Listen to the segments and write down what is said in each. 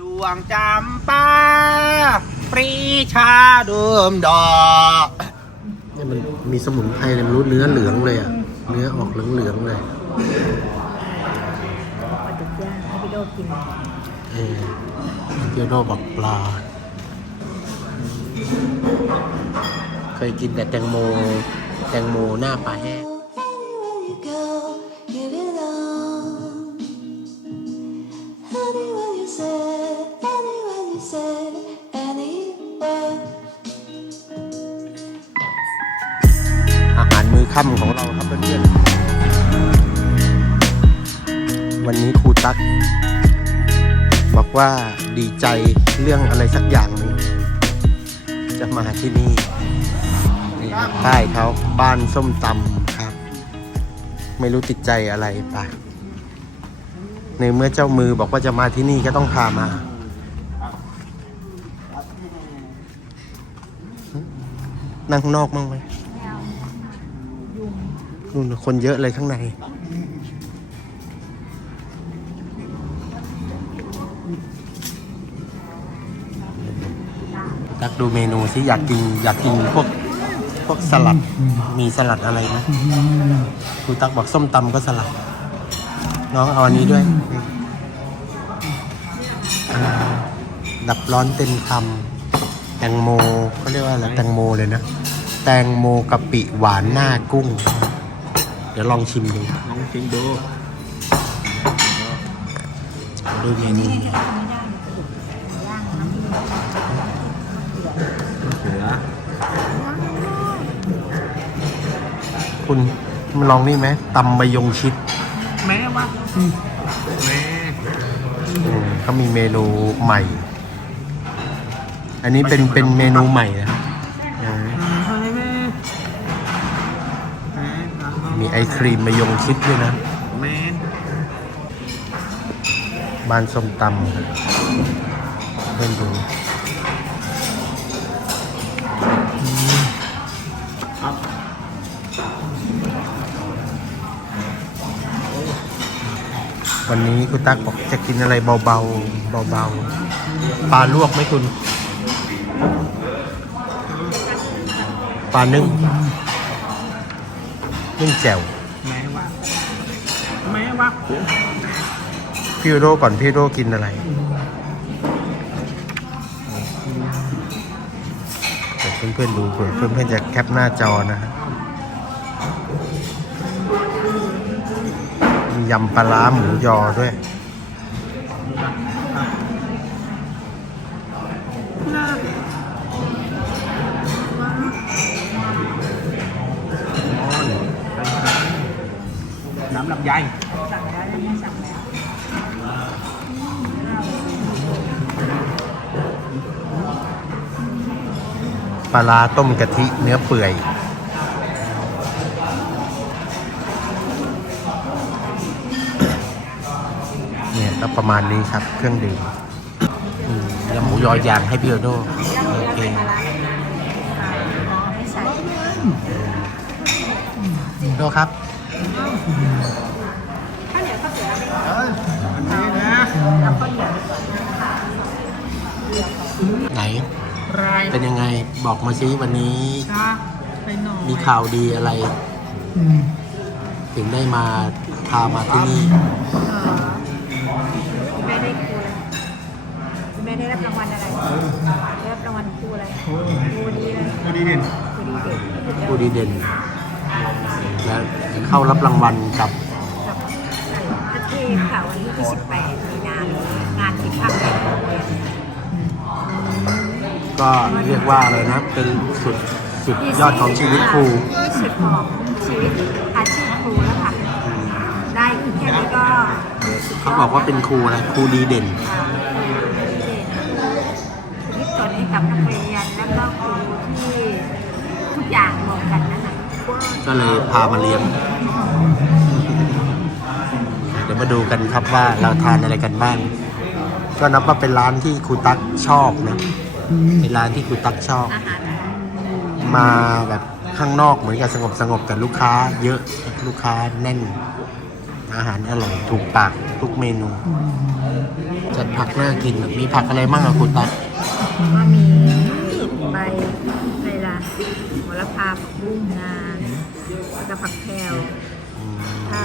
ดวงจำปาปรีชาเดิมดอกเนี่ยมันมีสมุนไพรเลยมันรู้เนื้อเหลืองเลยอะ เนื้อออกเหลืองๆเลยปลาดุกย่างให้พี่โดกินเออเกียวโดบอกปลา เคยกินแต่แตงโม แตงโมหน้าปลาแห้ง ว่าดีใจเรื่องอะไรสักอย่างหนึ่งจะมาที่นี่นี่ครับป้ายเขาบ้านส้มตำครับ ไม่รู้ติดใจอะไรปะในเมื่อเจ้ามือบอกว่าจะมาที่นี่ก็ต้องพามา นั่งข้างนอกมั้างไหมไม่เอายุงนู่นน่ะคนเยอะเลยข้างใน ตักดูเมนูสิอยากกินอยากกินพวกพวกสลัดมีสลัดอะไรไหมครูตักบอกส้มตำก็สลัด น้องเอาอันนี้ด้วยอ่าดับร้อนเต็มคำแตงโมเขาเรียกว่าอะไรแตงโมเลยนะ แตงโมกะปิหวานหน้ากุ้ง เดี๋ยวลองชิมดูลองชิมดูดูเมนู คุณมาลองนี่ไหมตำมะยงชิดแม้ว่าแม้อืมเขามีเมนูใหม่ อันนี้เป็นเป็นเมนูใหม่นะอ่าใช่ไหมแม้มีไอศครีมมะยงชิดด้วยนะแม้บ้านส้มตำเพื่อนดู วันนี้คุณตั๊กบอกจะกินอะไรเบาๆเบาๆปลาลวกไหมคุณปลานึ่งนึ่งแจ่วแม้ว่าแม้ว่าพี่โรก่อนพี่โรกินอะไรเดี๋ยวเพื่อนๆดูเผื่อเพื่อนๆจะแคปหน้าจอนะฮะ ยำปลาร้าหมูยอด้วยน้ำลำไยสั่งแล้วยังไม่สั่งแล้วปลาร้าต้มกะทิเนื้อเปื่อย ประมาณนี้ครับ เครื่องดื่มอืมแล้วหมูยอย่างให้พี่โอโดโอเคไม่ใส่โดครับข้าวเหนียวข้าวเสือไม่เอ้ยอันนี้นะเอาข้าวเหนียวดีกว่าไหนรายเป็นยังไงบอกมาซิวันนี้ช้าไปหน่อยมีข่าวดีอะไร ถึงได้มาพามาที่นี่คุณแม่ ได้ครูอะไรคุณแม่ได้รับรางวัลอะไรได้รับรางวัลครูอะไรครูดีเลยพอดีเด่นครูดีเด่นผู้ดีเด่นและเข้ารับรางวัลกับกับพระเทพค่ะวันที่28มีนาคมงานที่พักในโรงเรียนก็เรียกว่าอะไรนะ เป็นสุดสุดยอดของชีวิตครูที่สุดของชีวิตอาชีพครูแล้วค่ะได้แค่นี้ก็สุดยด เขาบอกว่าเป็นครูอะไรครูดีเด่นค่ะครูดีเด่นที่ตนให้กับนักเรียนแล้วก็ครูที่ทุกอย่างรวมกันนั่นแหละก็เลยพามาเลี้ยง เดี๋ยวมาดูกันครับว่าเราทานอะไรกันบ้าง ก็นับว่าเป็นร้านที่ครูตั๊กชอบนะเป็นร้านที่ครูตั๊กชอบอาหารมาแบบข้างนอกเหมือนกับสงบสงบแต่ลูกค้าเยอะลูกค้าแน่นอาหารอร่อยถูกปาก ทุกเมนูจะจัดผักน่ากินมีผักอะไรบ้างอะคุณตั๊กก็มีใบอะไรล่ะโหระพาผักบุ้งนาแล้วก็ผักแพรวอืมถ้า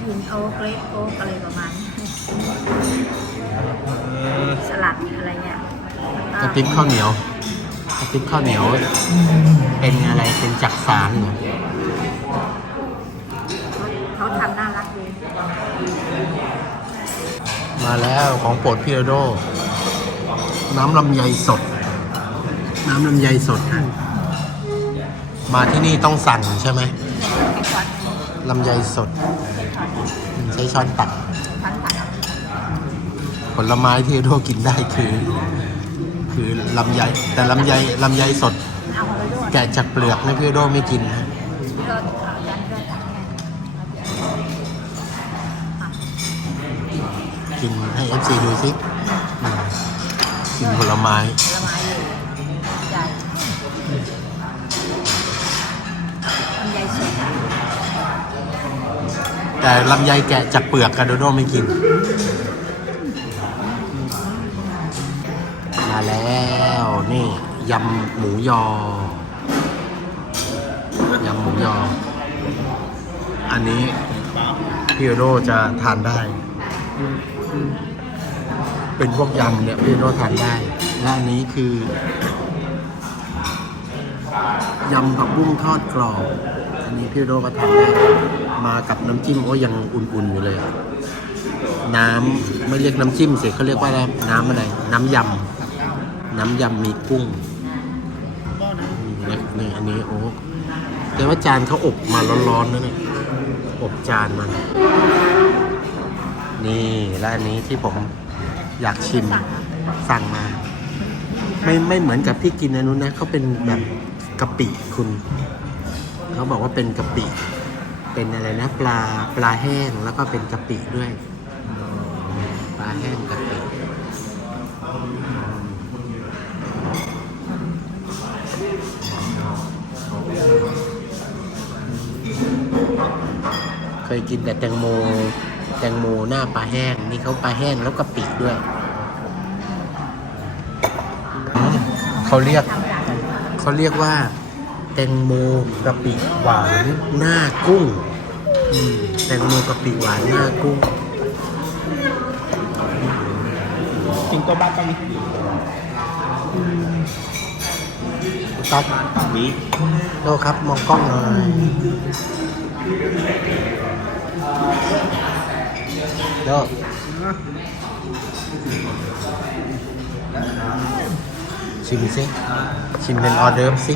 หินโอ๊กเล็กโอ๊กอะไรประมาณนี้สลัดอะไรเงี้ยกระติบข้าวเหนียวกระติบข้าวเหนียว เป็นอะไรเป็นจักสารเหรอ เขาทำน่ารักดี มาแล้วของโปรดพี่โดโด น้ำลำไยสด น้ำลำไยสดมาที่นี่ต้องสั่งใช่ไหมไอ้ช็อตลำไยสด ใช้ช้อนตักทั้งผักเอาผลไม้ที่โดกินได้คือ คือลำไยแต่ลำไยลำไยสดเอาไปด้วยแกะจากเปลือกนี่พี่โดไม่กินนะ เอฟซีดูสิอืมกินผลไม้ผลไม้เลยใหญ่ลำไยสดแต่ลำไยแกะจากเปลือกกาโดโดไม่กิน มาแล้วนี่ยำหมูยอยำหมูยอ อันนี้พี่โดจะทานได้ เป็นพวกยำเนี่ยพี่โดทานได้และอันนี้คือยำผักบุ้งทอดกรอบ อันนี้พี่โดก็ทำได้ มากับน้ำจิ้มโอ้ยังอุ่นๆอยู่เลย น้ำไม่เรียกน้ำจิ้มเสิเขาเรียกว่าอะไรน้ำอะไร น้ำยำ น้ำยำมีกุ้งนี่อันนี้โอ้แต่ว่าจานเขาอบมาร้อนๆนะเนี่ย อบจานมัน นี่และอันนี้ที่ผม อยากชิมสั่งมา ไม่ไม่เหมือนกับที่กินอันนู้นนะเขาเป็นแบบกะปิคุณ เขาบอกว่าเป็นกะปิ เป็นอะไรนะ ปลาปลาแห้งแล้วก็เป็นกะปิด้วย ปลาแห้งกะปิเคยกินแต่แตงโม แตงโมหน้าปลาแห้ง นี่เขาปลาแห้งแล้วกะปิด้วยอืมเขาเรียกทำจากเขาเรียกว่า แตงโมกะปิหวานหน้ากุ้งอืมแตงโมกะปิหวานหน้ากุ้งกินตัวบ้านกันครับนี้โลครับมองกล้องห น่อยโลชิมสิชิมเป็นออเดิร์ฟสิ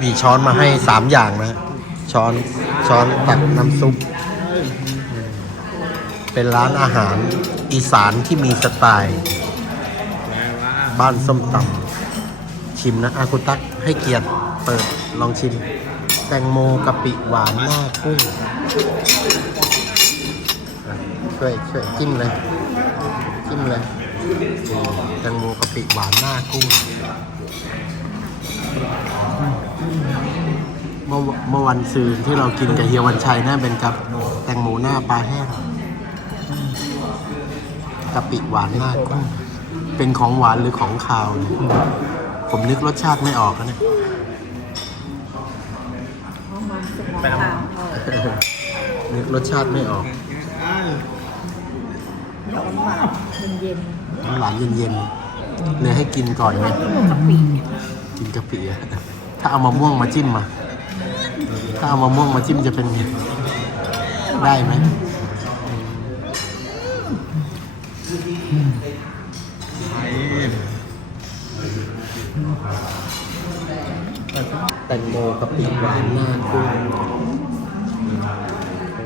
มีช้อนมาให้สามอย่างนะ ช้อนช้อนตักน้ำซุป เป็นร้านอาหารอีสานที่มีสไตล์ บ้านส้มตำชิมนะอากุตักให้เกียรติเปิดลองชิม แตงโมกะปิหวานหน้ากุ้งช่วยช่วยจิ้มเลย จิ้มเลยแตงโมกะปิหวานหน้ากุ้งเมื่อเมื่อวันซืนที่เรากินกับเฮียวันชัยน่าเป็นกับ แตงโมหน้าปลาแห้งกะปิหวานหน้ากุ้ง เป็นของหวานหรือของคาวเนี่ยผมนึกรสชาติไม่ออกนะเนี่ยห้องมันสุกของข้าวเออนึกรสชาติไม่ออกเดี๋ยวมาเย็นน้ำหวานเย็นๆเลยให้กินก่อนไหมๆกะปิกินกะปิอะถ้าเอามะม่วงมาจิ้มมา ถ้าเอามะม่วงมาจิ้มจะเป็นไงได้ไหม ตงโมกะปิหวานหน้ากุ้ง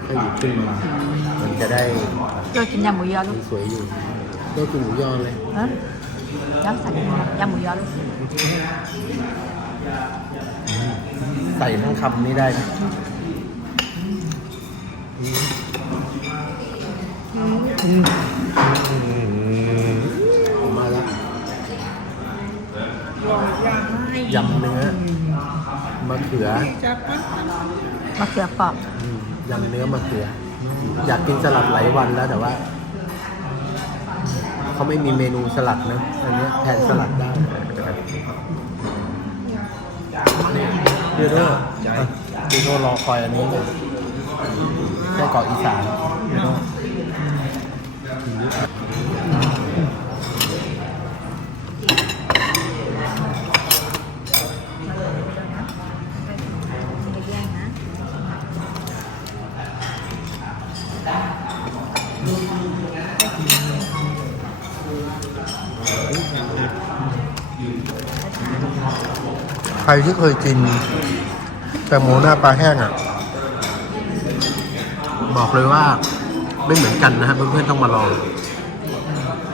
ค่อยๆหยิบขึ้นมา มันจะได้เรากินยำหมูยอลูกสวยอยู่ก็กินหมูยอเลยเออน้ำใส่ยำหมูยอลูกใส่ทั้งคำนี่ได้ไหมมาแล้วยำเนื้อ มะเขือมะเขือเปอกอืมยำเนื้อมะเขือ อยากกินสลัดหลายวันแล้วแต่ว่า เขาไม่มีเมนูสลัดนะ อันเนี้ยแทนสลัดได้เดี๋ยวเด้ออะเดี๋ยวโดรอคอยอันนี้เลยไส้กรอกอีสานเดี๋ยว ใครที่เคยกิน แตงโมหน้าปลาแห้งอะ บอกเลยว่า ไม่เหมือนกันนะฮะเพื่อนๆต้องมาลอง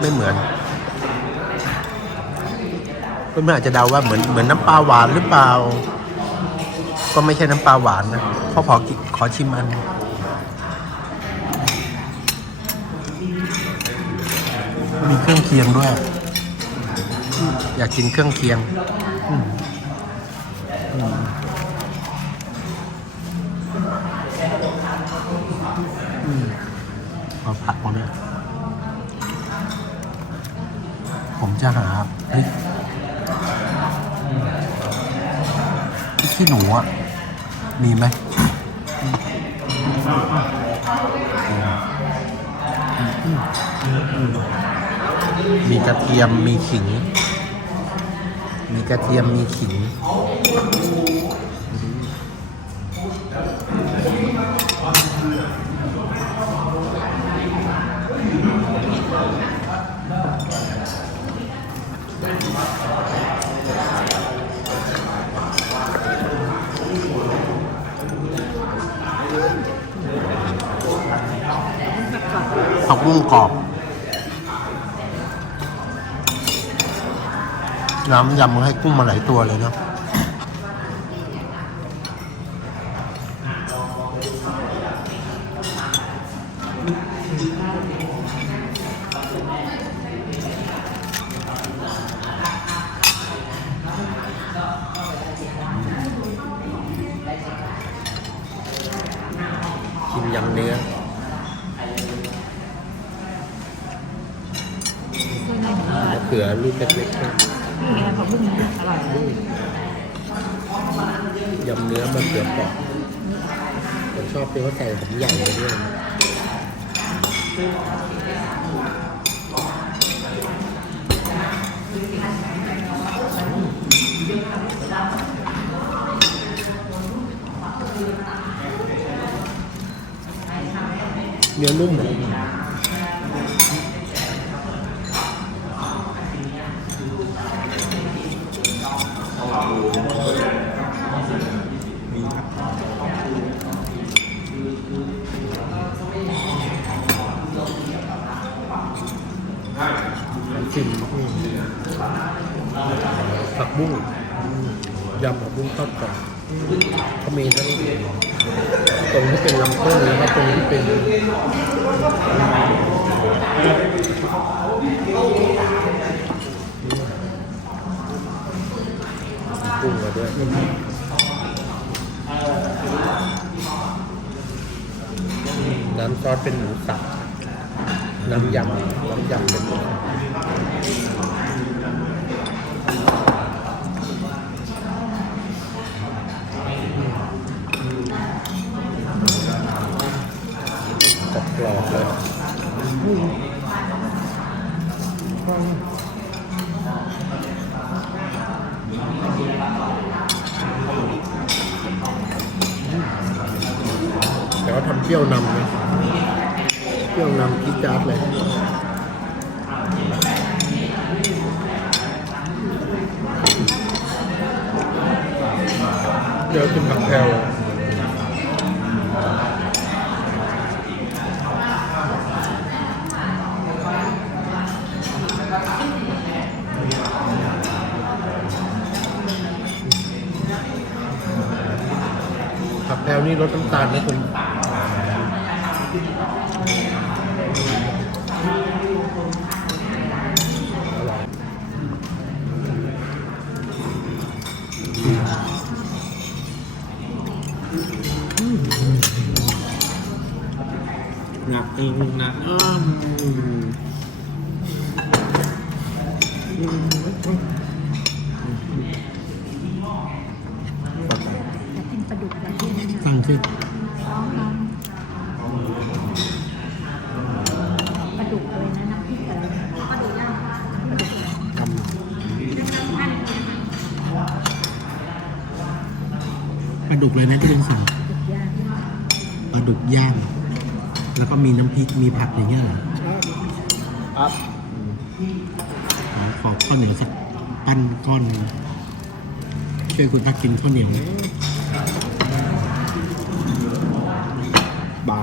ไม่เหมือนเพื่อนๆอาจจะเดาว่าเหมือนเหมือนน้ำปลาหวานหรือเปล่า ก็ไม่ใช่น้ำปลาหวานนะขอขอขอชิมอันมีเครื่องเคียงด้วย อยากกินเครื่องเคียง อืมอืมอืมเอาผัดหมดเลยผมจะหาพริกพริกขี้หนูอะ มีไหมมีกระเทียมมีขิง มีกระเทียมมีขิง กุ้งกรอบ น้ำยำให้กุ้งมาหลายตัวเลยเนาะ เนื้อ น้ำซอสเป็นหมูสับ น้ำยำ น้ำยำเป็นหมูสับกรอบเลยแต่ว่าทำเปรี้ยวนำนะ เปรี้ยวนำกิ๊กจัดเลยเดี๋ยวกินผักแพรวผักแพรวนี่รสน้ำตาลนะคุณ ขอข้าวเหนียวสักปั้นก้อนหนึ่งช่วยคุณตักกินข้าวเหนียวบ่า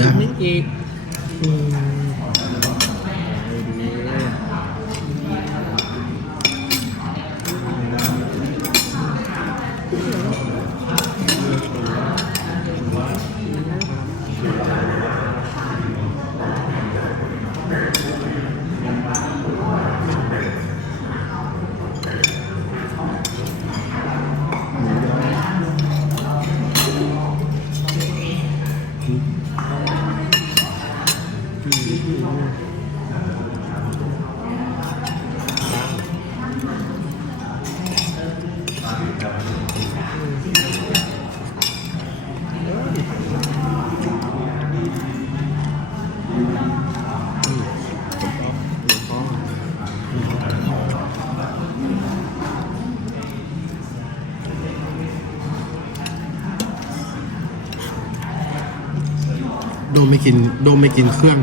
ยำ กินโดมไม่กินเครื่อง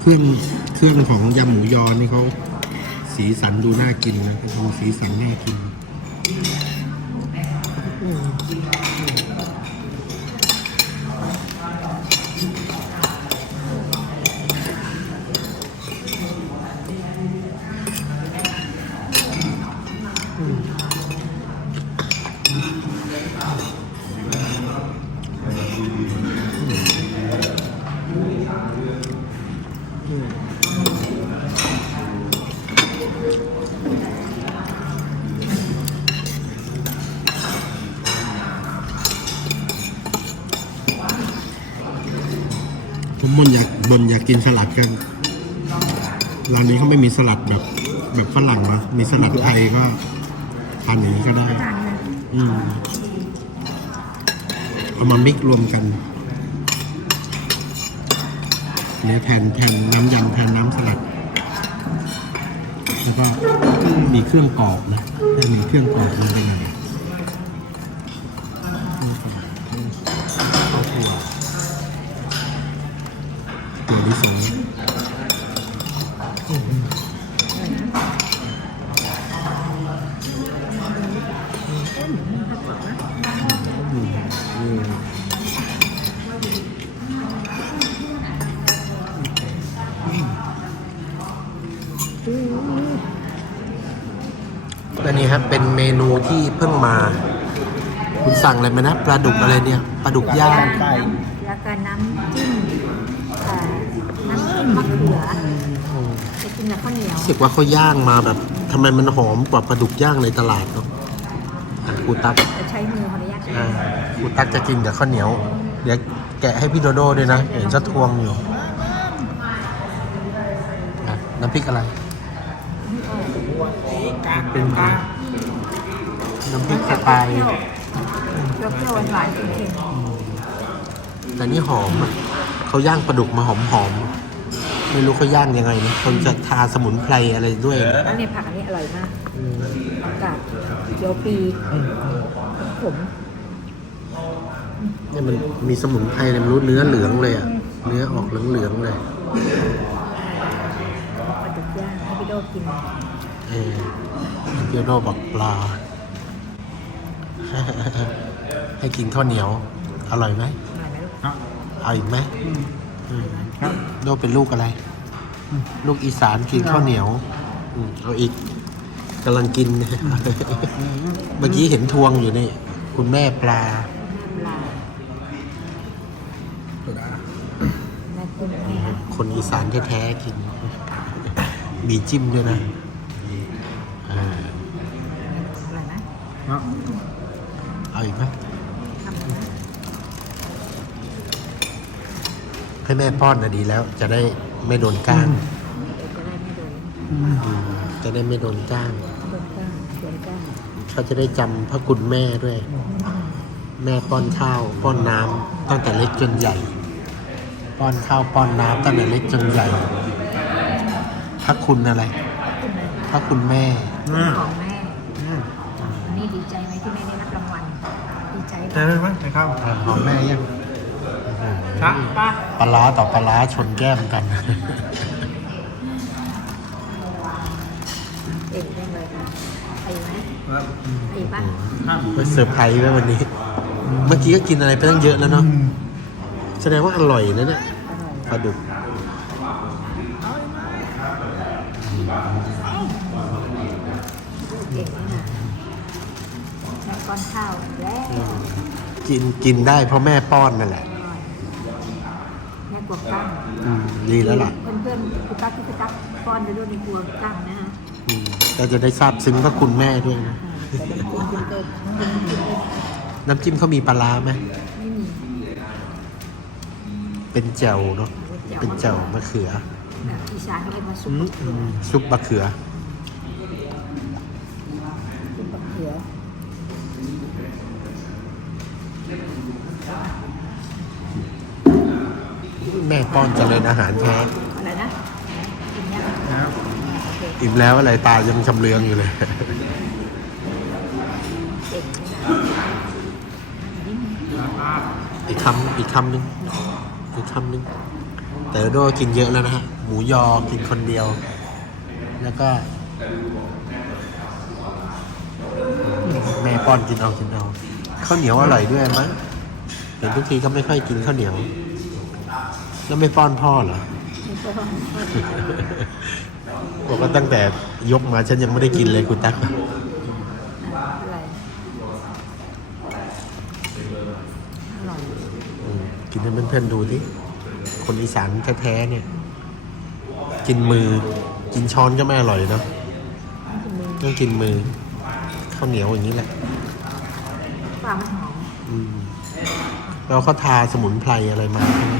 เครื่องเครื่องของยำหมูยอนี่เขา สีสันดูน่ากินนะดูสีสันน่ากิน กกินสลัดกันร้านนี้เขาไม่มีสลัดแบบแบบฝรั่งนะมีสลัดไทยก็ทานอย่างนี้ก็ได้จานนะอืมเอามามิกรวมกันเนี่ยแทนแทนน้ำยำแทนน้ำสลัด แล้วก็มีเครื่องกรอบนะถ้ามีเครื่องกรอบมันเป็นไง ปลาดุกอะไรเนี่ยปลาดุกย่างแล้วก็น้ำจิ้มเอ่อน้ำจิ้มมะเขือจะกินกับข้าวเหนียวรู้สึกว่าเขาย่างมาแบบทำไมมันหอมกว่าปลาดุกย่างในตลาดเนาะอะครูตั๊กจะใช้มือขออนุญาตอ่าครูตั๊กจะกินกับข้าวเหนียว เดี๋ยวแกะให้พี่โดโด้ด้วยนะ เห็นจะทวงอยู่อะน้ำพริกอะไร เป็นน้ำพริกสไตล์ เปรี้ยว ๆหวานๆเค็มแต่นี่หอมอะเขาย่างปลาดุกมาหอมหอมๆไม่รู้เขาย่างยังไงนะคนจะทาสมุนไพรอะไรด้วยนะๆแล้วเนี่ยผักอันนี้อร่อยมากผักกาดเขียวปีผมเนี่ยมันมีสมุนไพรเลยมันรู้เนื้อเหลืองเลยอะ เนื้อออกเหลืองๆเลยปลาดุกย่างให้พี่โดกินเออเกียวโดบอกปลา ให้กินข้าวเหนียว อร่อยไหมอร่อยไหมลูกเอาอีกไหมอืมโดเป็นลูกอะไร ลูกอีสานกินข้าวเหนียวอืมเอาอีกกำลังกิน เมื่อกี้เห็นทวงอยู่นี่ คุณแม่ปลาปลาแม่กินไงฮะคนอีสานแท้ๆกิน มีจิ้มด้วยนะเอออร่อยไหมเอาอีกไหม ทำไหม ให้แม่ป้อนนะดีแล้ว จะได้ไม่โดนก้างเดี๋ยวจะได้ไม่โดนอืมจะได้ไม่โดนก้าง โดนก้างโดนก้างเขาจะได้จำพระคุณแม่ด้วย แม่ป้อนข้าวป้อนน้ำตั้งแต่เล็กจนใหญ่ ป้อนข้าวป้อนน้ำตั้งแต่เล็กจนใหญ่ พระคุณอะไร พระคุณแม่ของแม่วันนี้ดีใจไหมที่แม่ได้รับรางวัลดีใจใช่ไหมไปเข้าอะหอมแม่ยัง ครับป้าปลาร้าต่อปลาร้าชนแก้มกันเก่งจังเลยค่ะไปไหมไปป่ะไปเซอร์ไพรส์ไว้วันนี้ เมื่อกี้ก็กินอะไรไปตั้งเยอะแล้วเนาะ แสดงว่าอร่อยนะเนี่ยอร่อยปลาดุกเก่งนี่นะแม่ก้อนข้าวแล้ว กินกินได้เพราะแม่ป้อนนั่นแหละ อร่อยแม่กลัวกั้งอืมดีแล้วล่ะเพื่อนๆคุณตั๊กที่คุณตั๊กป้อนไปด้วยในกลัวกั้งนะฮะอืมก็จะได้ทราบซึ้งพระคุณแม่ด้วยนะแต่เป็นคนคุณเกิดคุณกินเองน้ำจิ้มเขามีปลาร้าไหมไม่มีเป็นแจ่วเนาะเป็นแจ่วมะเขือแบบอีสานเขาเรียกว่าซุปอืมซุปมะเขือ ซุปมะเขือ แม่ ป้อนเจริญอาหารแท้อะไรนะกินยังโอเคอิ่มแล้วอะไรตายังชำเลืองอยู่เลยเก่งนี่นะอีกคำอีกคำหนึ่งอีกคำหนึ่งแต่โดกินเยอะแล้วนะฮะ หมูยอกินคนเดียว แล้วก็ แม่ป้อนกินเอากินเอาข้าวเหนียวอร่อยด้วยมั้งเห็นทุกทีก็ไม่ค่อยกินข้าวเหนียว แล้วไม่ป้อนพ่อเหรอไม่ต้องบอกว่าตั้งแต่ยกมาฉันยังไม่ได้กินเลยคุณตั๊กอะไรอร่อยอืมกินให้เพื่อนๆดูดิคนอีสานแท้ๆเนี่ย กินมือ กินช้อนก็ไม่อร่อยเนาะนี่คือมือต้องกินมือข้าวเหนียวอย่างนี้แหละปลามันหอม อืมแล้วเขาทาสมุนไพรอะไรมาใช่ไหม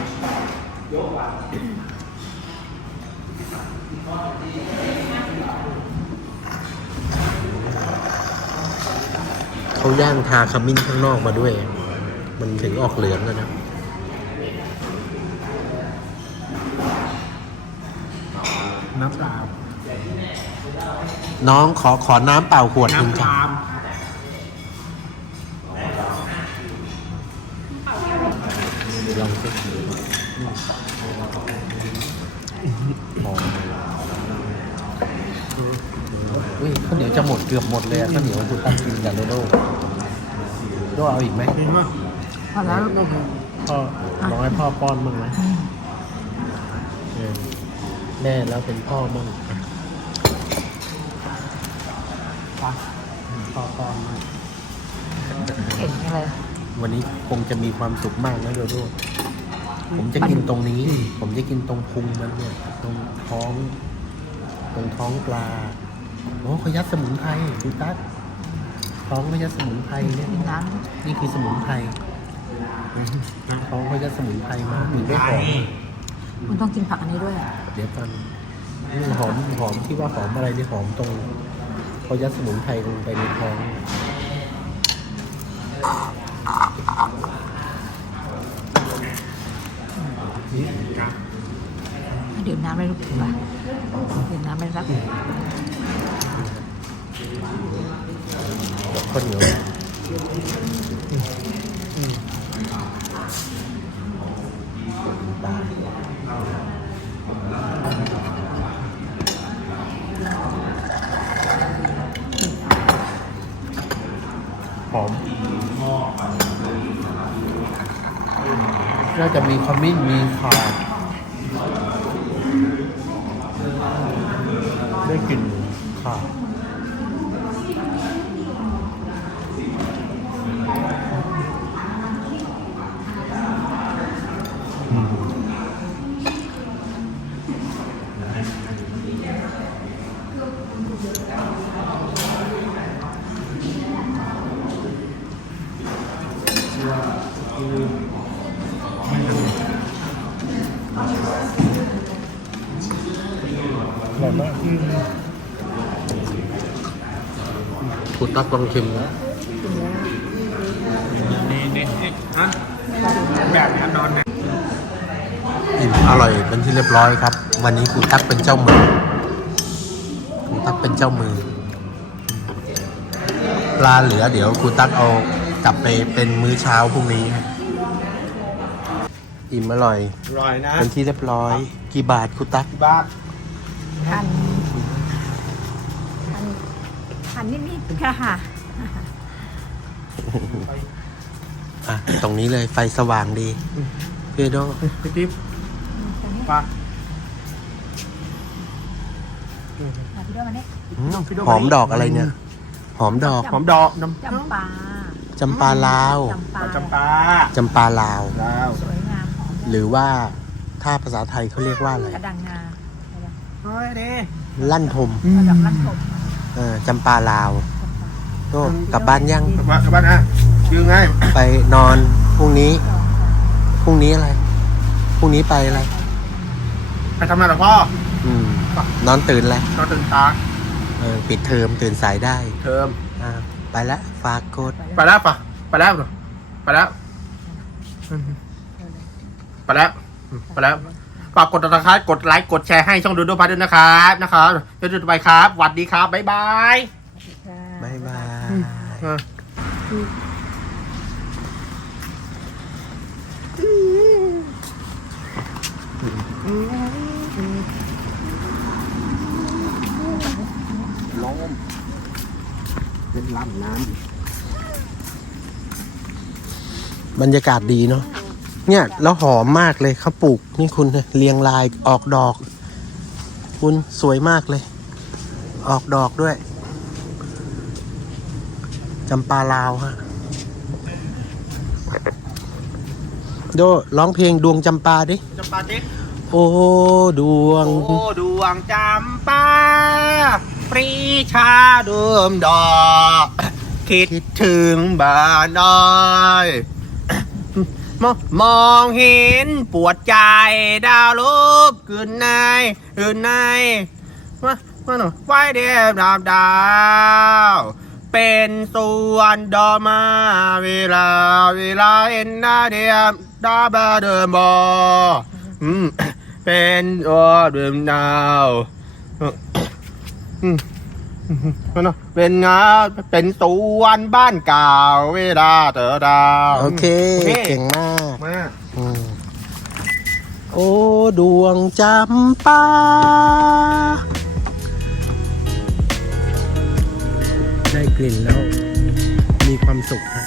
เขาย่างทาขมิ้นข้างนอกมาด้วย มันถึงออกเหลืองแล้วนะน้ำเปล่าน้องขอขอน้ำเปล่าขวดหนึ่งน้ำจ้ะปา อุ้ยข้าวเหนียวจะหมดเกือบหมดเลยอะข้าวเหนียวคุณตั้งกินกับโดโดโดเอาอีกไหมจริงป่ะพอแล้ว พ่อลองให้พ่อป้อนบ้างไหมเออแม่แล้วเป็นพ่อบ้างอะพ่อป้อนบ้างเก่งอะไรวันนี้คงจะมีความสุขมากนะโดโดผมจะกินตรงนี้ ผมจะกินตรงพุงมันเนี่ย ตรงท้อง ตรงท้องปลา โอ้เขายัดสมุนไพรดูตั๊กท้องเขายัดสมุนไพรเนี่ยกินน้นี่คือสมุนไพรอืมท้องเขายัดสมุนไพรมาถึงได้หอมำมันต้องกินผักอันนี้ด้วยเดี๋ยวกันนี่หอมหอมที่ว่าหอมอะไรนี่หอมตรงเขายัดสมุนไพรลงไปในท้องเดี๋ยวน้ำเลยลูกถูกป่ะเดี๋ยวน้ำเลยรับ กับข้าวเหนียวหอม น่าจะมีขมิ้นมีข่า อร่อยมากคุณตักลองชิมนะนี่นี่นี่ฮะแบบนี้นอนนะอิ่มอร่อยเป็นที่เรียบร้อยครับ วันนี้ครูตักเป็นเจ้ามือครูตักเป็นเจ้ามือปลาเหลือเดี๋ยวครูตักเอากลับไปเป็นมื้อเช้าพรุ่งนี้ครับ อิ่มอร่อยอร่อยนะเป็นที่เรียบร้อย กี่บาทครูตักบ้าพันพันพันนิดๆค่ะ อะ ตรงนี้เลยไฟสว่างดีเพียโดพี่ติ๊บตอนนี้ปลามาพี่ด้วยมาเนี่ยอืมหอมดอกอะไรเนี่ย หอมดอก หอมดอกน้ำจำปาจำปาลาวจำปาจำปาจำปาลาวลาวสวยงาม หอมหรือว่าถ้าภาษาไทยเขาเรียกว่าอะไรกระดังงาเฮ้ยดิลั่นทมกระดังลั่นทมเออจำปาลาวโตกลับบ้านยังกลับบ้านกลับบ้านอะยืงไงไปนอนพรุ่งนี้พรุ่งนี้อะไรพรุ่งนี้ไปอะไรไปทำงานหรอพ่ออืมนอนตื่นแล้วนอนตื่นตาเออปิดเทอมตื่นสายได้ เทอมอ่าไปละฝากกดไปแล้วปะไปแล้วไปแล้ว ไปแล้วไปแล้วฝากกดติดตามกดไลค์กดแชร์ให้ช่องดูดูพัดด้วยนะครับนะครับเดี๋ยวดูไปครับสวัสดีครับบ๊ายบายบายบายเออเป็นลำน้บรรยากาศดีเนาะ เนี่ยแล้วหอมมากเลยเขาปลูกนี่คุณเนี่ยเรียงรายออกดอก คุณสวยมากเลย ออกดอกด้วยจำปาลาวฮะโดร้องเพลงดวงจำปาดิจำปาดิโอ้ดวง โอ้ดวงจำปาปรีชาดวมดอก คิดถึงบ้านน้อย มองมองเห็นปวดใจดาวลบคืนในคืนในว่าว่าหนูไว้เดียบดาวดาวเป็นส่วนดอมาเวลาเวลาเห็นหน้าเดียบดาบาเดิมบออืมเป็นตัวเดิมดาวอืม เนอะเป็นงาเป็นสวนบ้านเก่าเวลาเตอดาวโอเคโอเค เก่งมากมากอืมโอ้ดวงจำปาได้กลิ่นแล้ว มีความสุขฮะ